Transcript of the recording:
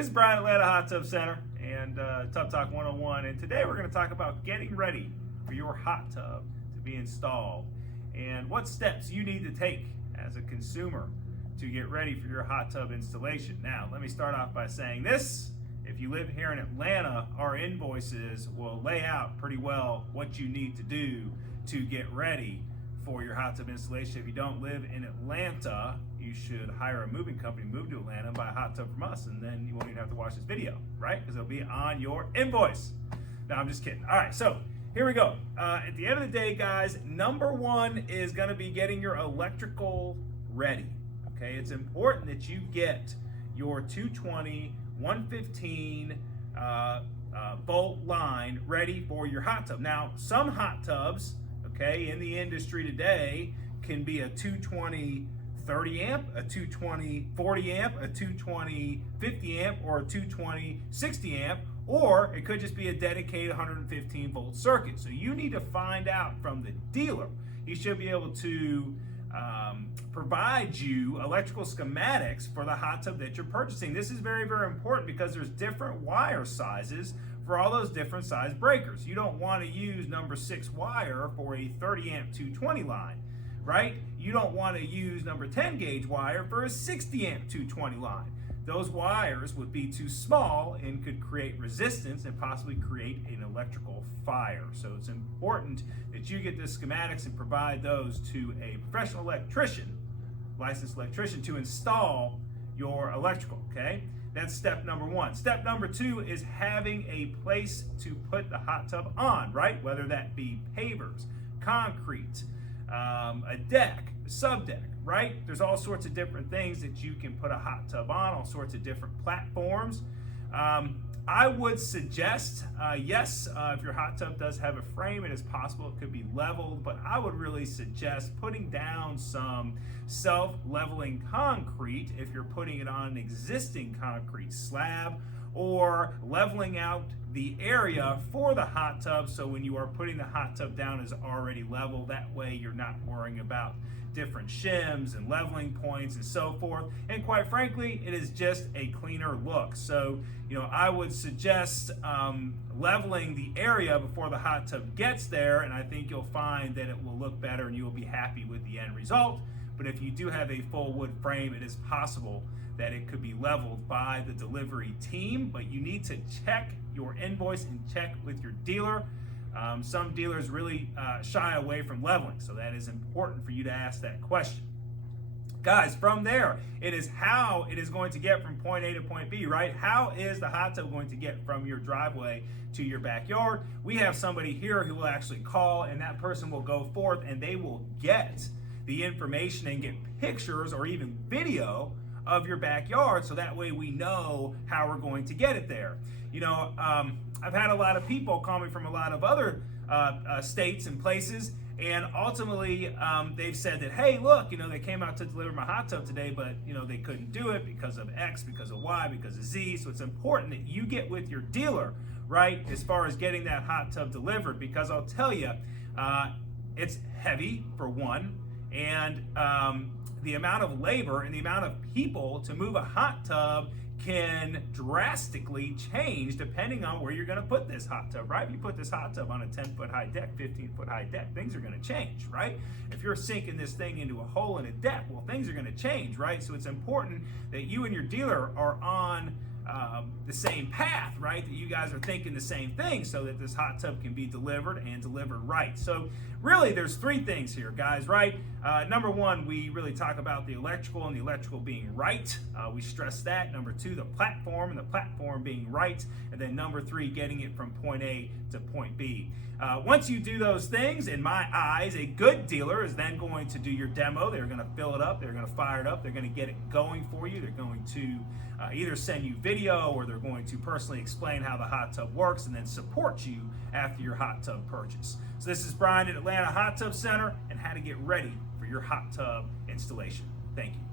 This is Brian Atlanta Hot Tub Center and Tub Talk 101, and today we're going to talk about getting ready for your hot tub to be installed and what steps you need to take as a consumer to get ready for your hot tub installation. Now, let me start off by saying this. If you live here in Atlanta, our invoices will lay out pretty well what you need to do to get ready for your hot tub installation. If you don't live in Atlanta, you should hire a moving company, move to Atlanta, and buy a hot tub from us, and then you won't even have to watch this video, right? Because it'll be on your invoice. No, I'm just kidding. All right, so here we go. At the end of the day, guys, number one is going to be getting your electrical ready. Okay, it's important that you get your 220, 115 volt line ready for your hot tub. Now, some hot tubs, okay, in the industry today can be a 220 30 amp, a 220 40 amp, a 220 50 amp, or a 220 60 amp, or it could just be a dedicated 115 volt circuit. So you need to find out from the dealer. He should be able to provide you electrical schematics for the hot tub that you're purchasing. This is very, very important because there's different wire sizes for all those different size breakers. You don't want to use number 6 wire for a 30 amp 220 line, right? You don't want to use number 10 gauge wire for a 60 amp 220 line. Those wires would be too small and could create resistance and possibly create an electrical fire. So it's important that you get the schematics and provide those to a professional electrician, licensed electrician, to install your electrical, okay? That's step number one. Step number two is having a place to put the hot tub on, right? Whether that be pavers, concrete, a deck, sub deck, right? There's all sorts of different things that you can put a hot tub on, all sorts of different platforms. I would suggest, yes, if your hot tub does have a frame, it is possible it could be leveled, but I would really suggest putting down some self-leveling concrete if you're putting it on an existing concrete slab, or leveling out the area for the hot tub so when you are putting the hot tub down is already level. That way you're not worrying about different shims and leveling points and so forth. And quite frankly, it is just a cleaner look. So, I would suggest leveling the area before the hot tub gets there, and I think you'll find that it will look better and you will be happy with the end result. But if you do have a full wood frame, it is possible that it could be leveled by the delivery team, but you need to check your invoice and check with your dealer. Some dealers really shy away from leveling, so that is important for you to ask that question. Guys, from there, it is how it is going to get from point A to point B, right? How is the hot tub going to get from your driveway to your backyard? We have somebody here who will actually call, and that person will go forth and they will get the information and get pictures or even video of your backyard, so that way we know how we're going to get it there. I've had a lot of people call me from a lot of other states and places, and ultimately they've said that, hey, look, they came out to deliver my hot tub today, but they couldn't do it because of X, because of Y, because of Z. So it's important that you get with your dealer, right, as far as getting that hot tub delivered, because I'll tell you, it's heavy for one, and the amount of labor and the amount of people to move a hot tub can drastically change depending on where you're going to put this hot tub, right? If you put this hot tub on a 10-foot high deck, 15-foot high deck, things are going to change, right? If you're sinking this thing into a hole in a deck, well, things are going to change, right? So it's important that you and your dealer are on the same path, right? That you guys are thinking the same thing so that this hot tub can be delivered and delivered right. So really, there's three things here, guys, right? Number one, we really talk about the electrical and the electrical being right. We stress that. Number two, the platform and the platform being right. And then number three, getting it from point A to point B. Once you do those things, in my eyes, a good dealer is then going to do your demo. They're going to fill it up. They're going to fire it up. They're going to get it going for you. They're going to either send you video, or they're going to personally explain how the hot tub works and then support you after your hot tub purchase. So this is Brian at Atlanta Hot Tub Center and how to get ready for your hot tub installation. Thank you.